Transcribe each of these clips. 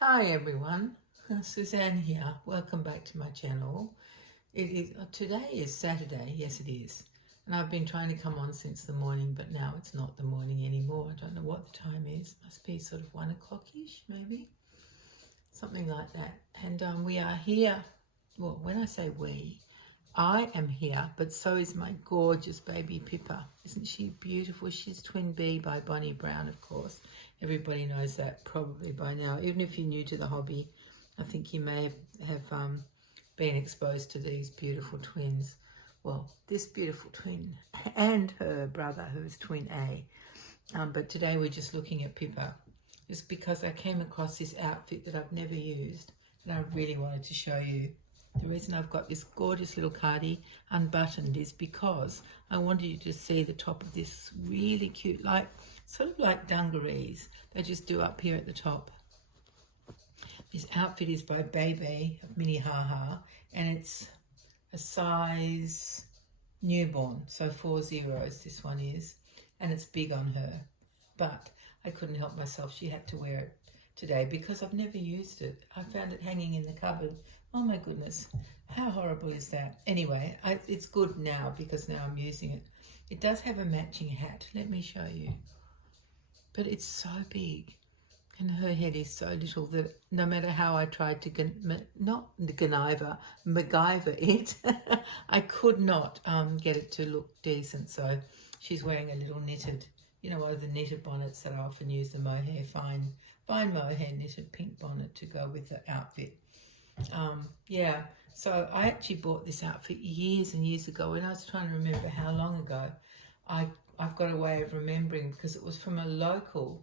Hi everyone, Suzanne here. Welcome back to my channel. Today is Saturday, yes it is. And I've been trying to come on since the morning, but now it's not the morning anymore. I don't know what the time is. Must be sort of 1 o'clock-ish, maybe. Something like that. And we are here. Well, when I say we, I am here, but so is my gorgeous baby Pippa. Isn't she beautiful? She's Twin B by Bonnie Brown, of course. Everybody knows that probably by now. Even if you're new to the hobby, I think you may have been exposed to these beautiful twins. Well, this beautiful twin and her brother, who is Twin A. But today we're just looking at Pippa. Just because I came across this outfit that I've never used and I really wanted to show you. The reason I've got this gorgeous little cardi unbuttoned is because I wanted you to see the top of this really cute, sort of like dungarees. They just do up here at the top. This outfit is by Bebe of Mini Haha, and it's a size newborn, so 4 zeros this one is, and it's big on her. But I couldn't help myself. She had to wear it today because I've never used it. I found it hanging in the cupboard. Oh my goodness, how horrible is that? Anyway, it's good now because now I'm using it. It does have a matching hat. Let me show you. But it's so big and her head is so little that no matter how I tried to, MacGyver it, I could not get it to look decent. So she's wearing a little knitted, you know, one of the knitted bonnets that I often use, the mohair, fine mohair knitted pink bonnet to go with the outfit. Yeah, so I actually bought this outfit years and years ago, and I was trying to remember how long ago. I've got a way of remembering because it was from a local,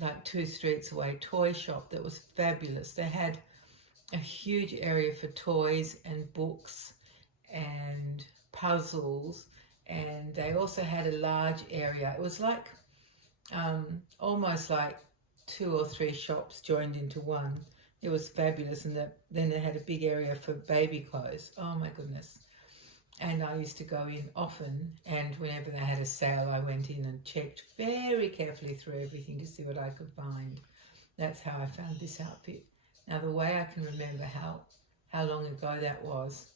like 2 streets away, toy shop that was fabulous. They had a huge area for toys and books and puzzles, and they also had a large area. It was like almost like 2 or 3 shops joined into one. It was fabulous, and then they had a big area for baby clothes. Oh my goodness. And I used to go in often, and whenever they had a sale I went in and checked very carefully through everything to see what I could find. That's how I found this outfit. Now the way I can remember how long ago that was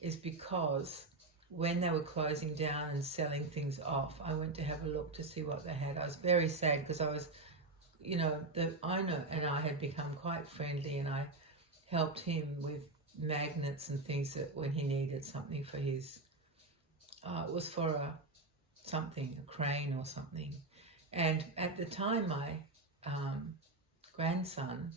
is because when they were closing down and selling things off, I went to have a look to see what they had. I was very sad because I was, you know, the owner and I had become quite friendly, and I helped him with magnets and things that when he needed something for his, it was for a crane or something. And at the time my grandson,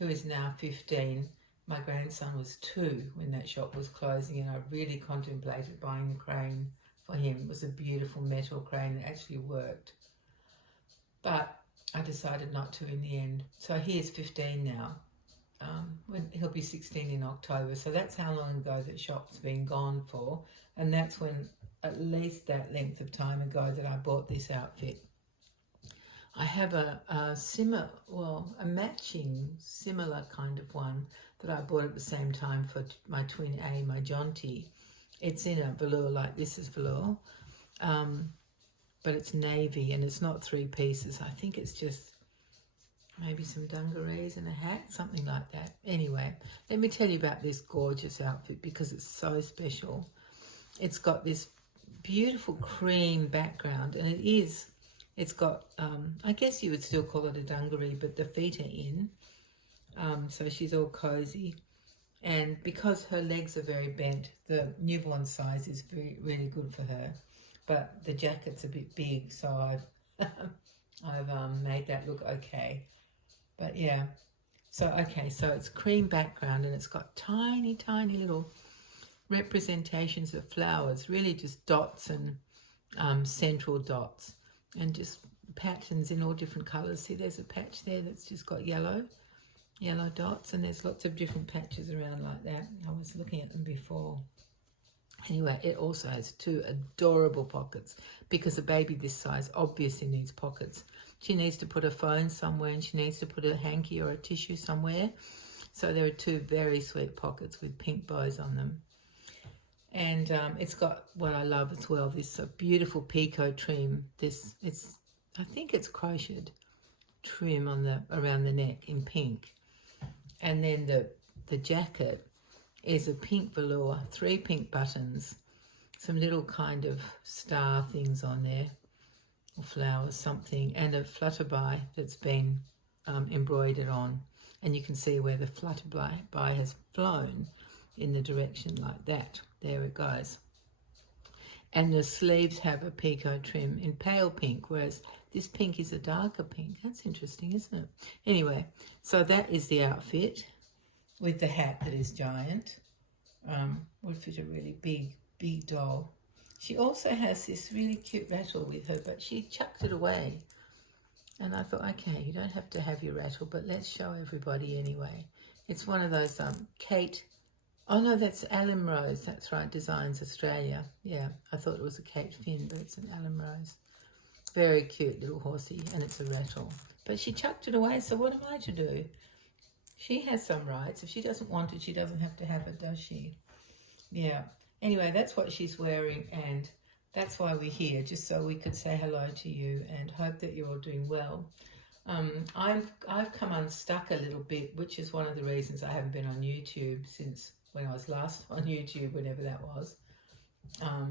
who is now 15, my grandson was 2 when that shop was closing, and I really contemplated buying a crane for him. It was a beautiful metal crane that actually worked. But I decided not to in the end. So he is 15 now. When he'll be 16 in October. So that's how long ago that shop's been gone for. And that's when, at least that length of time ago, that I bought this outfit. I have a matching, similar kind of one that I bought at the same time for my Twin A, my jaunty. It's in a velour, like this is velour. But it's navy, and it's not 3 pieces. I think it's just maybe some dungarees and a hat, something like that. Anyway, let me tell you about this gorgeous outfit because it's so special. It's got this beautiful cream background, and it's got, I guess you would still call it a dungaree, but the feet are in. So she's all cozy. And because her legs are very bent, the newborn size is really good for her. But the jacket's a bit big, so I've made that look okay. But yeah, so it's cream background, and it's got tiny little representations of flowers, really just dots and central dots, and just patterns in all different colours. See, there's a patch there that's just got yellow dots, and there's lots of different patches around like that. I was looking at them before. Anyway, it also has 2 adorable pockets because a baby this size obviously needs pockets. She needs to put a phone somewhere, and she needs to put a hanky or a tissue somewhere. So there are 2 very sweet pockets with pink bows on them. And it's got what I love as well, this beautiful picot trim. I think it's crocheted trim around the neck in pink. And then the jacket is a pink velour, 3 pink buttons, some little kind of star things on there, or flowers, something, and a flutterby that's been embroidered on. And you can see where the flutterby has flown in the direction like that. There it goes. And the sleeves have a picot trim in pale pink, whereas this pink is a darker pink. That's interesting, isn't it? Anyway, so that is the outfit with the hat that is giant. Would fit a really big doll. She also has this really cute rattle with her, but she chucked it away. And I thought, okay, you don't have to have your rattle, but let's show everybody anyway. It's one of those Kate, oh no, that's Alum Rose, that's right, Designs Australia. Yeah, I thought it was a Kate Finn, but it's an Alum Rose. Very cute little horsey, and it's a rattle. But she chucked it away, so what am I to do? She has some rights. If she doesn't want it, she doesn't have to have it, does she? Yeah. Anyway, that's what she's wearing, and that's why we're here, just so we could say hello to you and hope that you're all doing well. I've come unstuck a little bit, which is one of the reasons I haven't been on YouTube since when I was last on YouTube, whenever that was.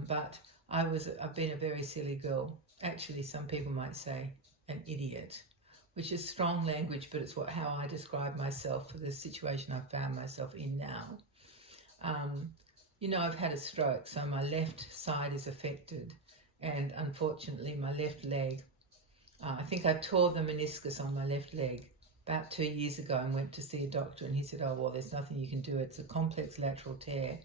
But I've been a very silly girl. Actually, some people might say an idiot, which is strong language, but it's how I describe myself for the situation I found myself in now. You know, I've had a stroke, so my left side is affected, and unfortunately my left leg, I think I tore the meniscus on my left leg about 2 years ago and went to see a doctor, and he said, oh, well, there's nothing you can do. It's a complex lateral tear.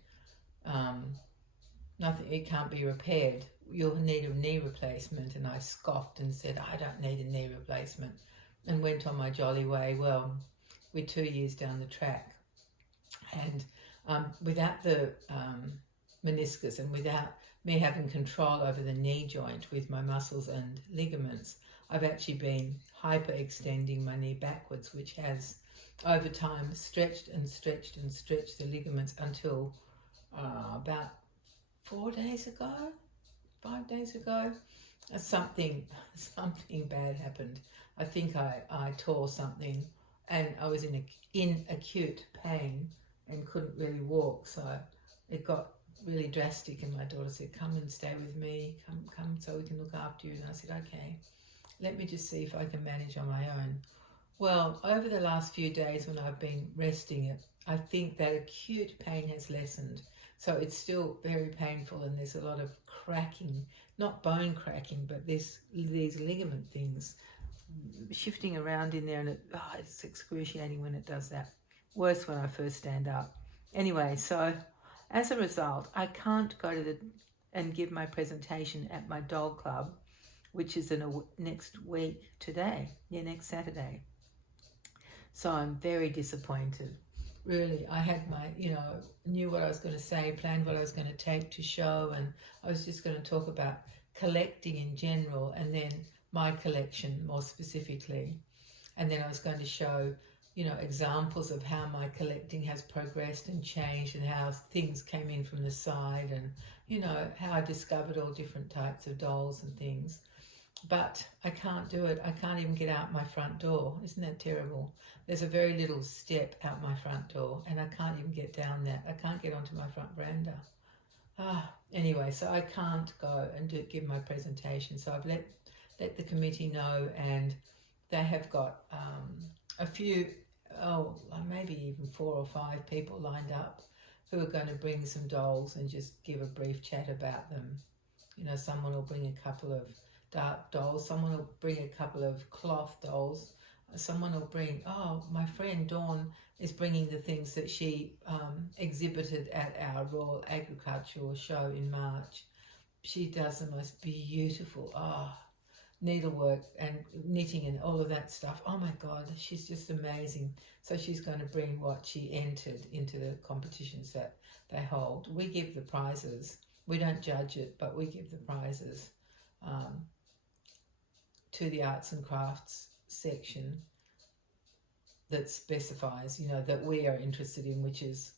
It can't be repaired. You'll need a knee replacement. And I scoffed and said, I don't need a knee replacement, and went on my jolly way. Well, we're 2 years down the track, and without the meniscus and without me having control over the knee joint with my muscles and ligaments, I've actually been hyperextending my knee backwards, which has over time stretched and stretched and stretched the ligaments until about 5 days ago, something bad happened. I think I tore something, and I was in acute pain and couldn't really walk, so it got really drastic, and my daughter said, come and stay with me, come so we can look after you. And I said, okay, let me just see if I can manage on my own. Well, over the last few days when I've been resting it, I think that acute pain has lessened. So it's still very painful, and there's a lot of cracking, not bone cracking, but these ligament things shifting around in there, and it's excruciating when it does that. Worse when I first stand up. Anyway, so as a result, I can't go to and give my presentation at my dog club, which is in next week today, next Saturday. So I'm very disappointed. Really, I had knew what I was going to say, planned what I was going to take to show, and I was just going to talk about collecting in general, and then my collection more specifically. And then I was going to show examples of how my collecting has progressed and changed, and how things came in from the side, and how I discovered all different types of dolls and things. But I can't do it. I can't even get out my front door. Isn't that terrible? There's a very little step out my front door, and I can't even get down that. I can't get onto my front veranda. Anyway, so I can't go and give my presentation. So I've let the committee know, and they have got a few, maybe even 4 or 5 people lined up who are going to bring some dolls and just give a brief chat about them. Someone will bring a couple of dark dolls, someone will bring a couple of cloth dolls, someone will bring, my friend Dawn is bringing the things that she exhibited at our Royal Agricultural Show in March. She does the most beautiful, needlework and knitting and all of that stuff. Oh my God, she's just amazing. So she's going to bring what she entered into the competitions that they hold. We give the prizes. We don't judge it, but we give the prizes to the arts and crafts section that specifies, that we are interested in, which is,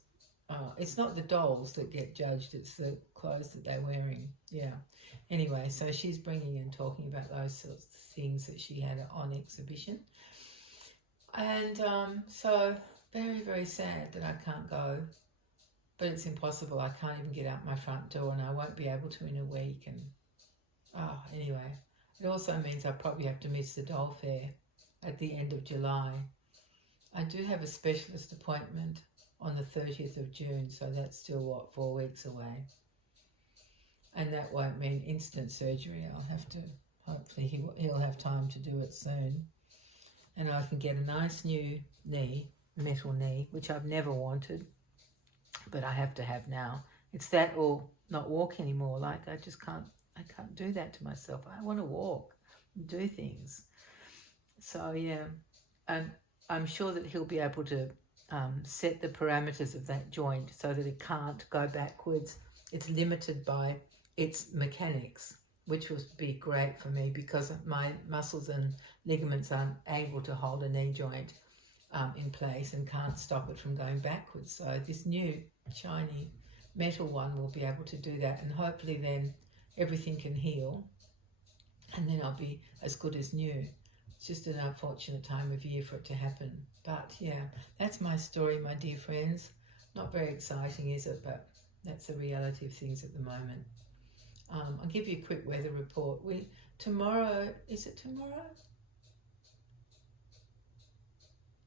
it's not the dolls that get judged, it's the clothes that they're wearing. Yeah. Anyway, so she's bringing and talking about those sorts of things that she had on exhibition. And so very, very sad that I can't go. But it's impossible. I can't even get out my front door, and I won't be able to in a week. And anyway, it also means I probably have to miss the doll fair at the end of July. I do have a specialist appointment on the 30th of June, so that's still, what, 4 weeks away. And that won't mean instant surgery. I'll have to, hopefully he'll have time to do it soon. And I can get a nice new knee, metal knee, which I've never wanted, but I have to have now. It's that or not walk anymore. Like, I can't do that to myself. I want to walk and do things. So yeah, and I'm sure that he'll be able to set the parameters of that joint so that it can't go backwards. It's limited by its mechanics, which would be great for me because my muscles and ligaments aren't able to hold a knee joint in place and can't stop it from going backwards. So this new shiny metal one will be able to do that, and hopefully then everything can heal and then I'll be as good as new. It's just an unfortunate time of year for it to happen. But yeah, that's my story, my dear friends. Not very exciting, is it? But that's the reality of things at the moment. I'll give you a quick weather report. Tomorrow, is it tomorrow?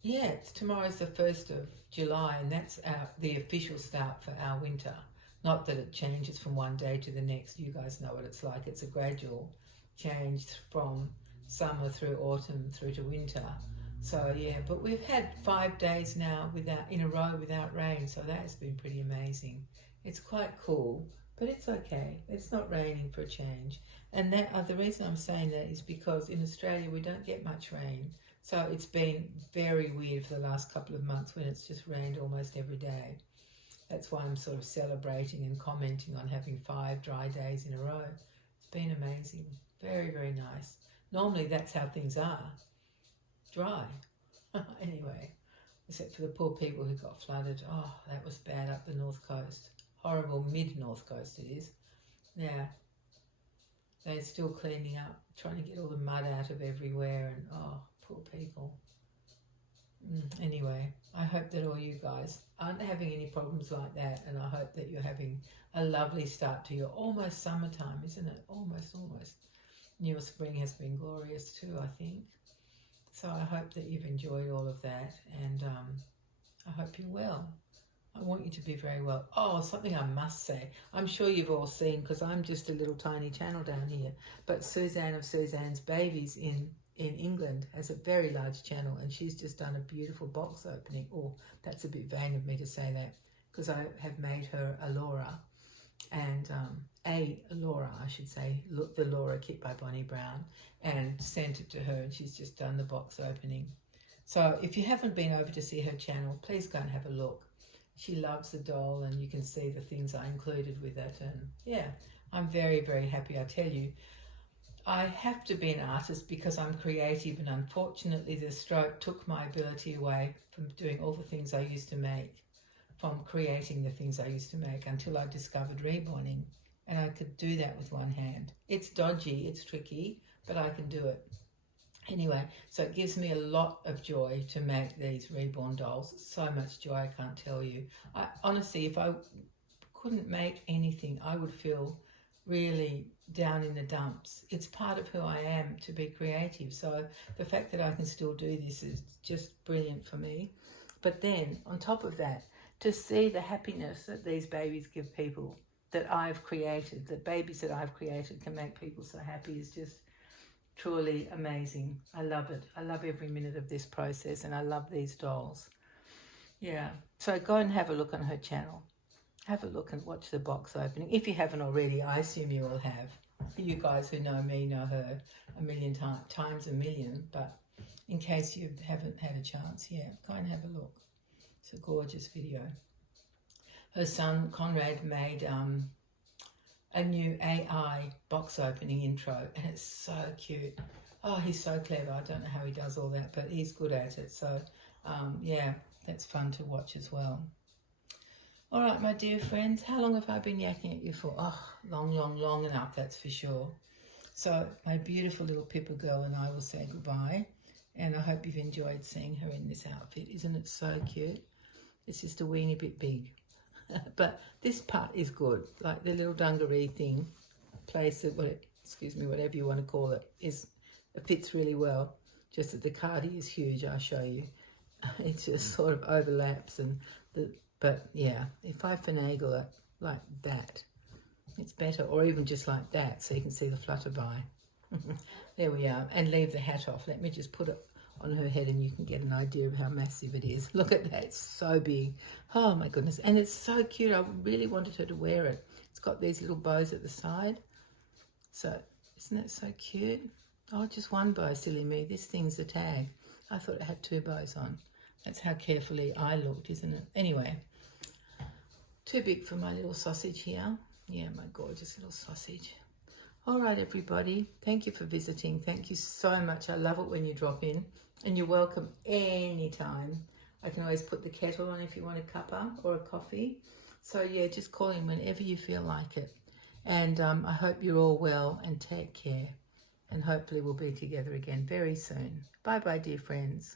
Yeah, tomorrow's the 1st of July, and that's the official start for our winter. Not that it changes from one day to the next. You guys know what it's like. It's a gradual change from summer through autumn through to winter. So yeah, but we've had 5 days now in a row without rain, so that has been pretty amazing. It's quite cool, but it's okay. It's not raining for a change. And the reason I'm saying that is because in Australia we don't get much rain. So it's been very weird for the last couple of months when it's just rained almost every day. That's why I'm sort of celebrating and commenting on having 5 dry days in a row. It's been amazing. Very, very nice. Normally that's how things are. Dry. Anyway, except for the poor people who got flooded. Oh, that was bad up the north coast. Horrible mid-north coast it is. Yeah. They're still cleaning up, trying to get all the mud out of everywhere, and oh, poor people. Anyway, I hope that all you guys aren't having any problems like that, and I hope that you're having a lovely start to your almost summertime, isn't it? Almost. Your spring has been glorious too, I think. So I hope that you've enjoyed all of that, and I hope you're well. I want you to be very well. Oh, something I must say. I'm sure you've all seen, because I'm just a little tiny channel down here, but Suzanne of Suzanne's Babies in England has a very large channel, and she's just done a beautiful box opening. Oh, that's a bit vain of me to say that, because I have made her a Laura, and Laura, I should say, the Laura kit by Bonnie Brown, and sent it to her, and she's just done the box opening. So if you haven't been over to see her channel, please go and have a look. She loves the doll, and you can see the things I included with it, and yeah, I'm very, very happy. I tell you, I have to be an artist because I'm creative, and unfortunately the stroke took my ability away from doing all the things I used to make, from creating the things I used to make, until I discovered reborning, and I could do that with one hand. It's dodgy, it's tricky, but I can do it. Anyway, so it gives me a lot of joy to make these reborn dolls. So much joy, I can't tell you. Honestly, if I couldn't make anything, I would feel really down in the dumps. It's part of who I am, to be creative. So the fact that I can still do this is just brilliant for me. But then, on top of that, to see the happiness that these babies give people, that I've created, the babies that I've created can make people so happy, is just truly amazing. I love it. I love every minute of this process, and I love these dolls. Yeah, so go and have a look on her channel. Have a look and watch the box opening. If you haven't already, I assume you all have. You guys who know me know her a million times a million, but in case you haven't had a chance, yeah, go and have a look. It's a gorgeous video. Her son Conrad made a new AI box opening intro, and it's so cute. Oh, he's so clever. I don't know how he does all that, but he's good at it. So yeah, that's fun to watch as well. All right, my dear friends, how long have I been yakking at you for? Oh, long enough, that's for sure. So my beautiful little Pippa girl and I will say goodbye, And I hope you've enjoyed seeing her in this outfit. Isn't it so cute? It's just a weeny bit big. But this part is good. Like the little dungaree thing, place it, whatever you want to call it, it fits really well. Just that the cardi is huge, I'll show you. It just sort of overlaps, but yeah, if I finagle it like that, it's better, or even just like that, so you can see the flutterby. There we are, and leave the hat off. Let me just put it on her head and you can get an idea of how massive it is. Look at that, it's so big. Oh my goodness, and it's so cute. I really wanted her to wear it. It's got these little bows at the side. So, isn't that so cute? Oh, just one bow, silly me. This thing's a tag. I thought it had 2 bows on. That's how carefully I looked, isn't it? Anyway, too big for my little sausage here. Yeah, my gorgeous little sausage. All right, everybody. Thank you for visiting. Thank you so much. I love it when you drop in. And you're welcome anytime. I can always put the kettle on if you want a cuppa or a coffee. So, yeah, just call in whenever you feel like it. And I hope you're all well and take care. And hopefully we'll be together again very soon. Bye-bye, dear friends.